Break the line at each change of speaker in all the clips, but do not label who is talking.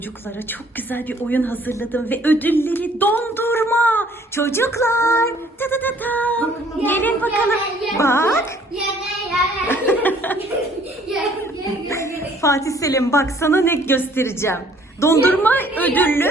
Çocuklara çok güzel bir oyun hazırladım ve ödülleri dondurma. Çocuklar, ta ta ta ta. Gelin bakalım. Bak. Fatih Selim, bak sana ne göstereceğim. Dondurma ödüllü.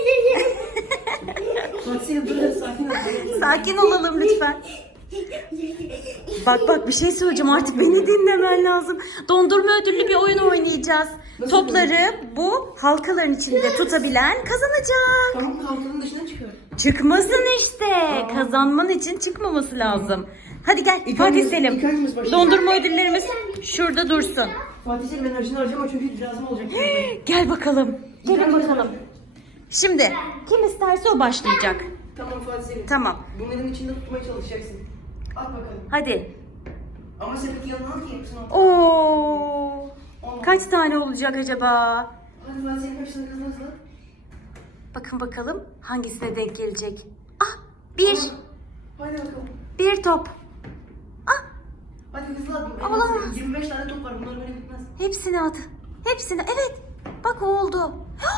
Sakin olalım lütfen. Bak bir şey söyleyeceğim, artık beni dinlemen lazım. Dondurma ödüllü bir oyun oynayacağız. Topları bu halkaların içinde tutabilen kazanacak.
Tamam, halkanın dışına çıkıyor.
Çıkmasın işte. Kazanman için çıkmaması lazım. Hadi gel Fatih
hangimiz
Selim.
başlayalım?
Dondurma ödüllerimiz şurada dursun.
Fatih Selim, ben harcını harcama çünkü lazım olacak.
Gel bakalım. Gelin bakalım. Şimdi kim isterse o başlayacak.
Tamam Fatih Selim.
Tamam.
Bunların içinde tutmaya çalışacaksın. At bakalım.
Hadi.
Ama sepeti yanına al ki hepsini at.
Oo. Kaç tane olacak acaba?
Hadi Fatih Selim, hepsini hızlı.
Bakın bakalım hangisine denk gelecek. Ah, bir.
Hadi bakalım.
Bir top. Ah,
Hadi hızlı at.
Olamaz.
25 tane top var. Bunlar böyle bitmez.
hepsini at. Hepsini. Evet. Bak oldu.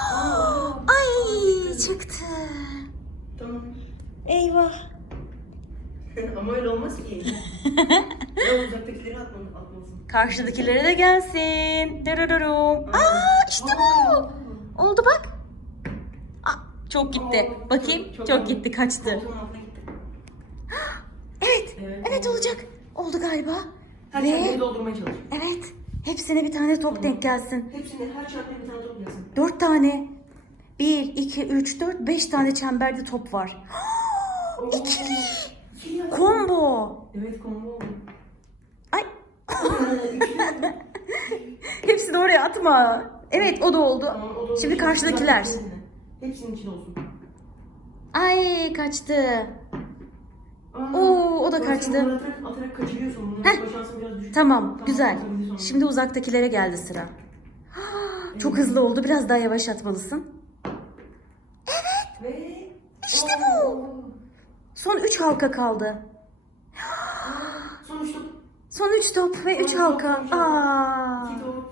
Ay, çıktı.
Tamam.
Eyvah.
Ama öyle olmaz ki. Ya uzaktakileri atmalısın.
Karşıdakilere de gelsin. Dararurum. Aa, işte bu. Oldu bak. Aa, çok gitti. Bakayım. Çok gitti. Kaçtı.
Koltuğun altına gitti.
Evet.
Evet.
Evet olacak. Oldu galiba.
Her
Ve
çantayı doldurmaya çalış.
evet. Hepsine bir tane top denk gelsin.
Hepsini, her çantaya bir tane top gelsin.
4 tane. 1, 2, 3, 4, 5 tane çemberde top var. İkili. Combo.
Evet, combo oldu.
Ay. Hepsini oraya atma. Evet o da oldu.
Tamam, o da
Şimdi
oldu.
karşıdakiler.
Hepsinin içinde olsun.
Ay kaçtı.
Aa,
Oo, o da
Fatih,
kaçtı.
bunları atarak kaçırıyorsun. Bunun
Heh.
şansın biraz düşük.
Tamam güzel.
atabilir sonra.
Şimdi uzaktakilere geldi sıra. Çok hızlı oldu. Biraz daha yavaş atmalısın.
Ve...
İşte bu. Son 3 halka kaldı.
Sonuçta...
Son 3 top ve 3
Son
halka.
top, son
Aa.
2 top.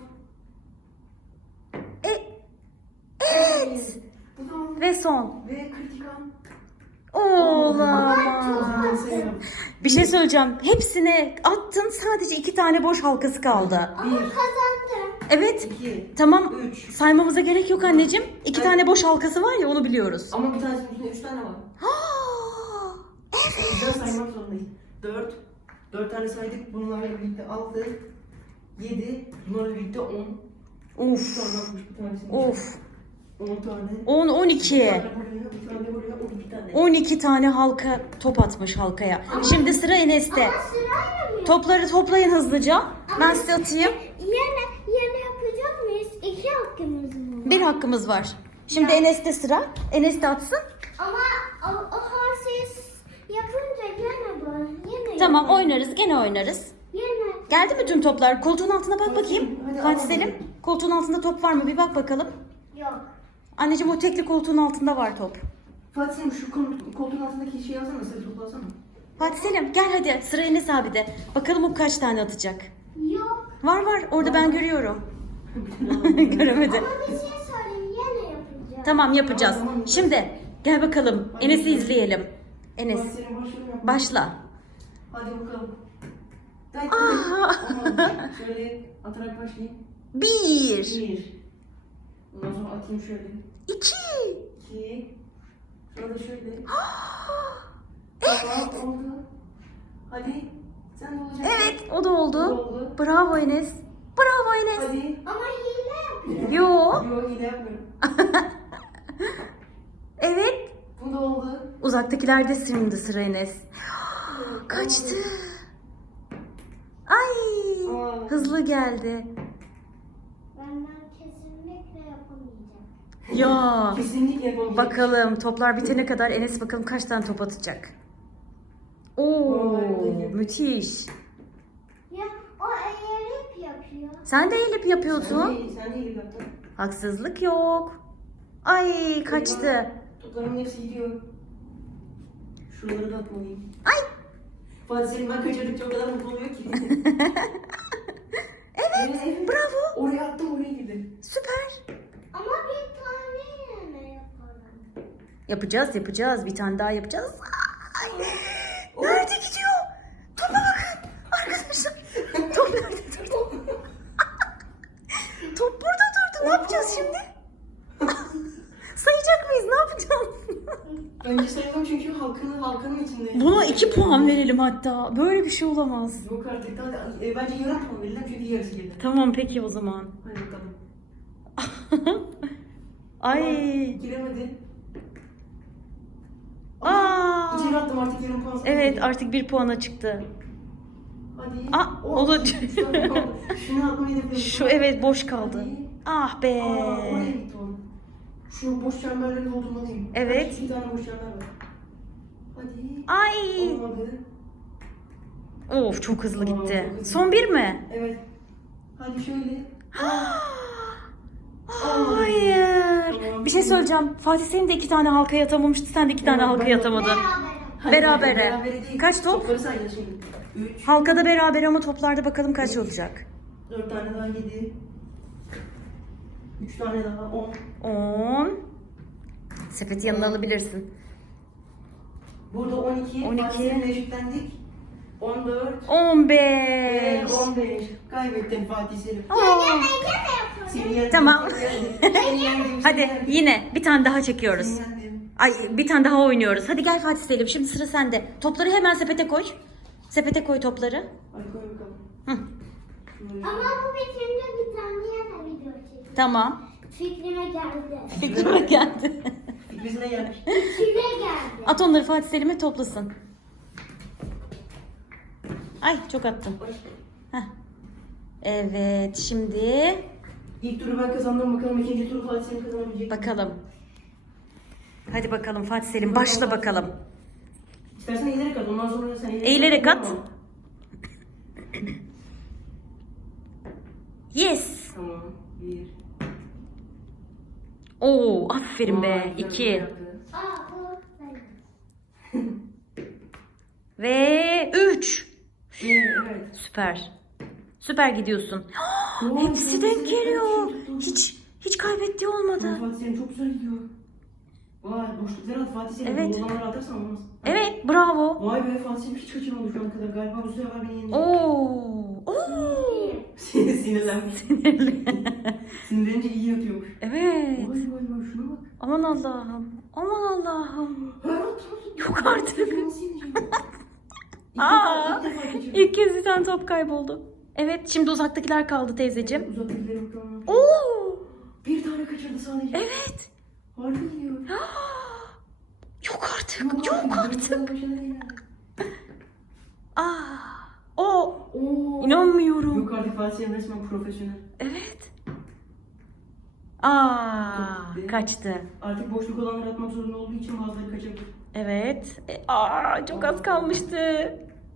Evet.
Bu da oldu.
Ve son.
Ve kritik an.
Olamaz.
Seviyorum.
Bir şey söyleyeceğim. Hepsine attın. Sadece 2 tane boş halkası kaldı.
1,
Evet.
2,
Tamam.
3.
Saymamıza gerek yok anneciğim. 2 tane boş halkası var ya, onu biliyoruz.
Ama bir tanesinin üstünde 3 tane var.
Aa,
O yüzden saymak zorundayız. 4. 4 tane saydık. Bunlarla birlikte 6. 7. Bunlarla birlikte 10.
Of.
Sonra bakmış bir tanesini.
Of.
10 tane.
10, 12.
Bir tane buraya, bir tane buraya, 12 tane.
12 tane halka top atmış halkaya. Şimdi sıra Enes'te. Topları toplayın hızlıca. Ben size atayım.
Yine yapacak mıyız? 2 hakkımız var.
Bir hakkımız var. Şimdi Enes'te sıra. Enes de atsın.
Ama o harsiz yapınca yine var. Yine
Tamam
yapar.
oynarız. Gene oynarız.
Yine.
Geldi mi tüm toplar? Koltuğun altına bak bakayım.
Hadi,
Fatih
al
Selim.
bakalım.
Koltuğun altında top var mı? Bir bak bakalım.
Yok.
Anneciğim o tekli koltuğun altında var top.
Fatih Selim, şu koltuğun altındaki şeyi alsana, sarı topu alsana.
Fatih Selim gel hadi. Sıra Enes abi de. Bakalım o kaç tane atacak.
Yok.
Var. Orada ben görüyorum. Göremedim.
Ama bir şey söyleyeyim. Yine yapacağım.
Tamam yapacağız. Şimdi gel bakalım. Enes'i izleyelim. Enes
Fatih Selim, başlıyorum.
başla.
Hadi bakalım.
Aa.
Şöyle atarak başlayayım.
1,
1. Ondan sonra atayım şöyle.
2.
2. Sonra da şöyle.
Evet.
Tamam, oldu. Hadi. Sen de olacaksın.
Evet o da oldu.
Oldu.
Bravo Enes. Bravo Enes.
Hadi.
Ama hile yapacağım.
Yo.
Yok, hile yapmıyorum.
Evet.
Bu da oldu.
Uzaktakilerde şimdi sıra Enes. Kaçtı. Ay.
Aa.
Hızlı geldi.
Ben kesinlikle yapamayacağım.
Ya.
Kesinlikle yapamayacağım.
Bakalım toplar bitene kadar Enes bakalım kaç tane top atacak. Oo,
Vay.
müthiş.
Ya o eğerip yapıyor.
Sen de eğilip yapıyorsun.
Sen de hile yaptın.
Haksızlık yok. Ay kaçtı.
Toplarımın hepsi gidiyor. Şuraları da atmalıyım.
Ay.
Fatih Selim, ben kaçırdıkça o kadar mutlu oluyor ki.
Evet, bravo.
Oraya attım, oraya girdi.
Süper.
Ama bir tane mi yapalım?
Yapacağız. Bir tane daha yapacağız. Ay, nerede gidiyor? Topa bakın. Arkadaşlar. Top nerede durdu? Top burada durdu. Ne yapacağız şimdi? Sayacak mıyız? Ne yapacağız?
Bence sayalım çünkü halkanın içinde.
Buna 2 puan verelim hatta. Böyle bir şey olamaz.
Yok artık daha bence yarım puan verelim çünkü yarısı geldi.
Tamam peki o zaman.
Hadi bakalım.
Ay.
Giremedi.
Aa.
İçeri attım artık yarım puan.
Evet artık 1 puana çıktı.
Hadi.
Olur.
Şunu atmayı da yapıyorum.
Şu evet boş kaldı.
Hadi.
Ah be.
Oraya gitti o. Şu boş çemberleri doldurmalıyım.
Evet.
Bir tane boş çember var. Hadi.
Ay.
Olmadı.
Of çok hızlı
Aa,
gitti.
çok hızlı.
Son 1 mi?
Evet. Hadi şöyle.
Hayır.
Tamam.
Bir şey söyleyeceğim. Fatih senin de 2 tane halkaya atamamıştı. Sen de 2 tane
Evet,
halkaya
ben-
atamadın.
Beraber.
Berabere.
Berabere değil.
Kaç top?
Topları sayacağız şimdi. 3,
Halkada beraber ama toplarda bakalım kaç olacak.
4 tane daha 7. 3 tane daha 10.
10. Sepeti yanına alabilirsin.
Burada 12.
12.
Fatih'le eşitlendik. 14.
15.
Ve 15. Kaybettin Fatih Selim.
Aa.
Seni yendim.
Tamam.
Seni yendim.
Hadi yine bir tane daha çekiyoruz.
Seni yendim.
Ay bir tane daha oynuyoruz. Hadi gel Fatih Selim. Şimdi sıra sende. Topları hemen sepete koy. Sepete koy topları.
Hadi koy bakalım.
Hı.
Şöyle.
Ama bu bitince bir tane yana video çekelim.
Tamam.
Fikrime geldi.
Fikrime geldi.
Bizine gelmiş.
Fikrime geldi.
At onları Fatih Selim'e toplasın. Ay çok attım. Heh. Evet şimdi
İlk turu ben kazandım bakalım. İkinci turu Fatih Selim kazanabilecek.
bakalım. Hadi bakalım Fatih Selim başla bakalım.
İstersen eğilerek at. Ondan sonra sen
Eğilerek at. Yes.
Tamam. 1.
Oo aferin be. 2
Aa bu benim.
ve 3.
Evet.
Süper. Süper gidiyorsun.
Oo,
Hepsi
Fatih
denk
Selim
geliyor.
çok iyi tuttu.
Hiç kaybettiği olmadı.
Fatih Selim çok güzel gidiyor. Vay boşlukları at Fatih Selim.
Evet.
Olanları atarsan olmaz.
Evet bravo.
Vay be Fatih Selim hiç kaçırmadı şu ana kadar. Galiba bu sefer beni yenecek.
Oo. Oo.
Sinirlenmiş. Sinirlenince iyi atıyormuş.
Evet.
Vay vay vay şuna bak.
Aman Allah'ım. Aman Allah'ım. Yok artık. Aa, İlk kez bir tane top kayboldu. Evet şimdi uzaktakiler kaldı teyzeciğim.
Uzaktakileri bakalım.
Oo.
Bir tane kaçırdı sadece.
Evet.
Harika gidiyor.
Yok artık. Yok artık. Aa. O.
Oo.
İnanmıyorum.
Yok artık Fatih Selim resmen profesyonel.
Evet. Aa, kaçtı.
Artık boşluk olanları atmak zorunda olduğu için bazıları kaçabilir.
Evet. Aa, çok az kalmıştı.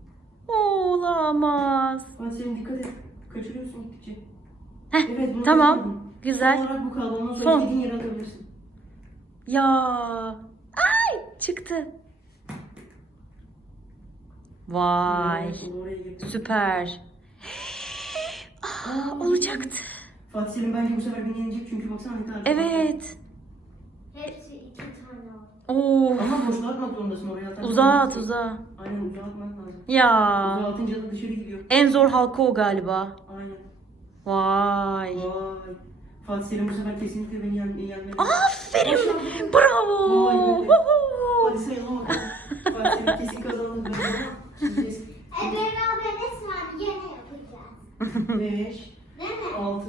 Olamaz.
Fatih Selim dikkat et. Kaçırıyorsun gittikçe.
Heh,
Evet, bunu
tamam.
kaçırdın.
Güzel.
Son olarak bu kaldı. Ondan sonra
Son.
istediğin yere atabilirsin.
Ya. Ay, çıktı. Vay.
Evet, oraya girdi.
Süper. Aa, olacaktı.
Fatih Selim bence bu sefer beni yenecek çünkü baksana ne kadar.
Evet.
Hepsi 2 tane oldu.
Oo.
Ama boşluğa atmak zorundasın oraya atarsan.
Uzağa at uzağa.
Aynen uzağa atmak lazım.
Ya.
Uzağa atınca da dışarı gidiyor.
En zor halka o galiba.
Aynen.
Vay.
Vay. Fatih Selim bu sefer kesinlikle beni yenmeli.
Aferin. Bravo.
Vay be.
Woohoo.
Hadi sayalım bakalım. Fatih Selim kesin kazandı. Siz
Beraberiz var yine yapacağız.
5,
Değil mi?
6,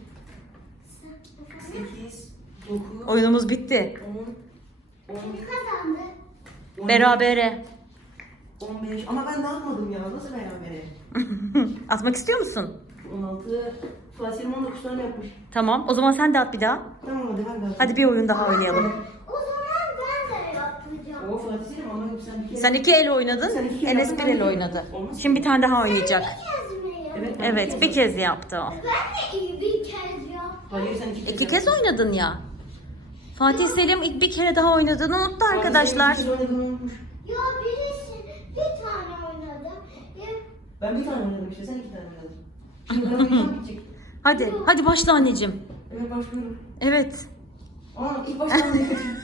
8, 9,
Oyunumuz bitti.
10, 11,
Kazandı.
12,
Berabere.
15. Ama ben dağıtmadım ya. Nasıl berabere?
Atmak istiyor musun?
16. Fatih Selim 19 tane yapmış.
Tamam. O zaman sen de at bir daha.
Tamam hadi ben de atayım.
Hadi bir oyun daha oynayalım.
O zaman ben de yapacağım.
O Fatih Selim ama sen bir kere...
Sen 2 el oynadın.
Sen iki kere
Enes
yaptın,
bir
ben
el
bir kere.
oynadı.
Olmaz.
Şimdi bir tane daha oynayacak.
Bir kez mi yapacağım?
ben
Evet bir kez yaptı o.
Ben de iyi bir kez yaptım.
Hayır sen 2 kez
2 kez
yaptın.
oynadın ya. Fatih Selim ilk bir kere daha oynadığını unuttu
Fatih Selim
arkadaşlar.
iki kez oynadığını unutmuş.
Ya birisi bir tane oynadı.
Ben bir tane oynadım işte sen 2 tane oynadın. Şimdi ben oynayacağım bitecek.
Hadi başla anneciğim.
Evet başlıyorum.
Evet.
Aa ilk baştan ne kaçayım?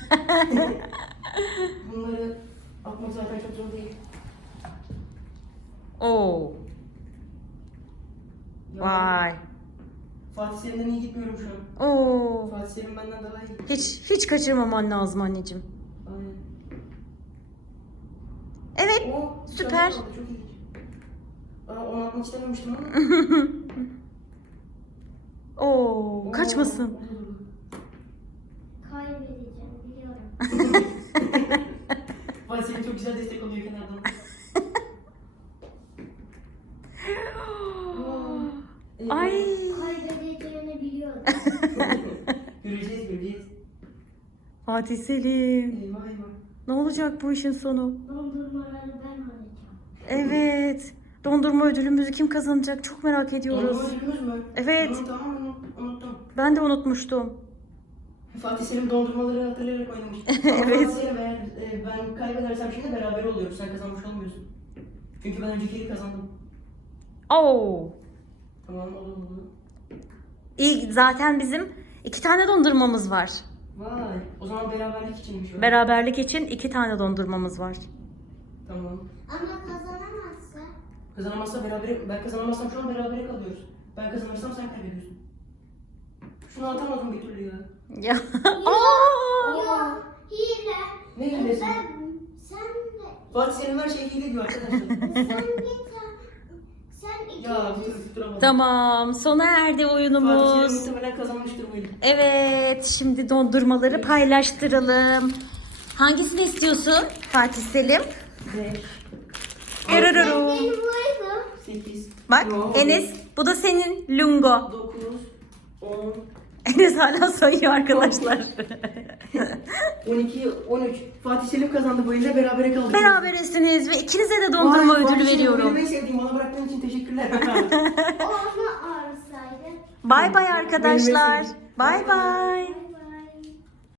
Bunları atmak zaten çok zor değil.
Oo.
Ya,
Vay.
Fatih Selim'den iyi gitmiyorum şu an.
Oo.
Fatih Selim benden daha iyi.
Hiç kaçırmaman lazım anneciğim.
Aynen.
Evet.
Oo,
Süper.
çok iyi. Aa onu atmak istememiştim ama.
Oo. Kaçmasın.
Kaybedeceğim biliyorum.
Fatih Selim çok güzel destek oluyor kenardan.
Ay.
Kaybedeceğini biliyorum.
Göreceğiz.
Fatih Selim.
Eyvah eyvah.
Ne olacak bu işin sonu?
Dondurmaları ben alacağım.
Evet. Dondurma ödülümüzü kim kazanacak? Çok merak ediyoruz.
Dondurma ödülümüz mü?
Evet.
Tamam unuttum.
Ben de unutmuştum.
Fatih Selim dondurmaları hatırlayarak oynamış.
Evet.
Fatih Selim eğer ben kaybedersem şimdi beraber oluyoruz. Sen kazanmış olmuyorsun. Çünkü ben önceki yeri kazandım.
Oo.
Tamam oldu.
İyi, zaten bizim 2 tane dondurmamız var.
Vay. O zaman beraberlik içinmiş o.
Beraberlik için 2 tane dondurmamız var.
Tamam.
Ama kazanamazsa
Kazanamazsa ben kazanamazsam şu an berabere kalıyoruz. Ben kazanırsam sen kaybediyorsun. Şunu atamadım bir türlü ya.
Ya. Aa!
yok. Hile.
Ne hilesi?
Sen de.
Fatih Selim her şeyi hile diyor arkadaşlar.
Sen git. Sen iki.
Ya bir türlü tutturamadım.
Tamam, sona erdi
Fatih Selim
oyunumuz.
muhtemelen kazanmıştır bu oyunu.
Evet, şimdi dondurmaları paylaştıralım. Hangisini istiyorsun Fatih Selim?
5,
Yarararo.
Benim buydu.
8,
Bak Enes, bu da senin Lungo.
9, 10,
Enes hala sayıyor arkadaşlar.
12, 13. Fatih Selim kazandı bu oyunda berabere kaldık.
Berabersiniz ve ikinize de dondurma
Vay,
ödülü
Fatih Selim,
veriyorum.
benim en sevdiğim, bana bıraktığın için teşekkürler.
O onu arsaydı.
Bay bay arkadaşlar.
Benim en sevdiğim.
Bay bay.